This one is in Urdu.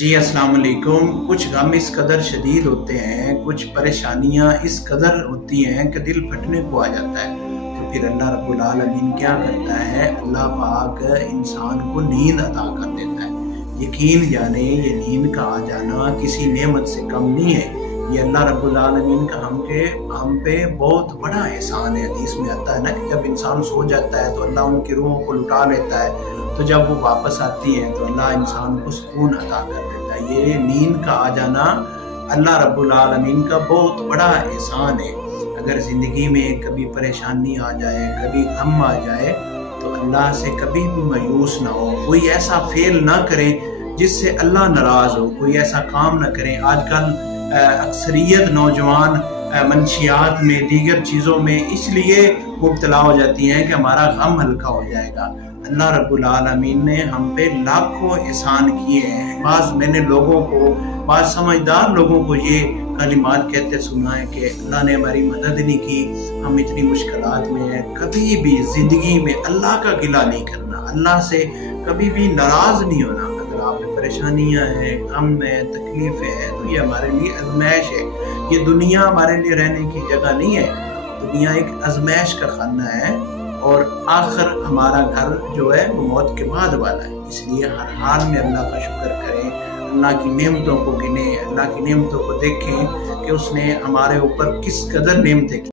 جی السلام علیکم۔ کچھ غم اس قدر شدید ہوتے ہیں، کچھ پریشانیاں اس قدر ہوتی ہیں کہ دل پھٹنے کو آ جاتا ہے۔ تو پھر اللہ رب العالمین کیا کرتا ہے؟ اللہ پاک انسان کو نیند عطا کر دیتا ہے۔ یقین جانے یہ نیند کا آ جانا کسی نعمت سے کم نہیں ہے۔ یہ اللہ رب العالمین کا ہم پہ بہت بڑا احسان ہے۔ حدیث میں آتا ہے نا کہ جب انسان سو جاتا ہے تو اللہ ان کی روحوں کو لٹا لیتا ہے، تو جب وہ واپس آتی ہیں تو اللہ انسان کو سکون عطا کر دیتا ہے۔ یہ نیند کا آ جانا اللہ رب العالمین کا بہت بڑا احسان ہے۔ اگر زندگی میں کبھی پریشانی آ جائے، کبھی غم آ جائے، تو اللہ سے کبھی بھی مایوس نہ ہو۔ کوئی ایسا فعل نہ کریں جس سے اللہ ناراض ہو، کوئی ایسا کام نہ کریں۔ آج کل اکثریت نوجوان منشیات میں، دیگر چیزوں میں اس لیے مبتلا ہو جاتی ہیں کہ ہمارا غم ہلکا ہو جائے گا۔ اللہ رب العالمین نے ہم پہ لاکھوں احسان کیے ہیں۔ میں نے بعض سمجھدار لوگوں کو یہ کلمات کہتے سنا ہے کہ اللہ نے ہماری مدد نہیں کی، ہم اتنی مشکلات میں ہیں۔ کبھی بھی زندگی میں اللہ کا گلہ نہیں کرنا، اللہ سے کبھی بھی ناراض نہیں ہونا۔ اگر آپ پہ پریشانیاں ہیں، غم ہے، تکلیفیں ہیں، تو یہ ہمارے لیے آزمائش ہے۔ یہ دنیا ہمارے لیے رہنے کی جگہ نہیں ہے۔ دنیا ایک آزمائش کا خانہ ہے، اور آخر ہمارا گھر جو ہے وہ موت کے بعد والا ہے۔ اس لیے ہر حال میں اللہ کا شکر کریں، اللہ کی نعمتوں کو گنیں، اللہ کی نعمتوں کو دیکھیں کہ اس نے ہمارے اوپر کس قدر نعمتیں کی۔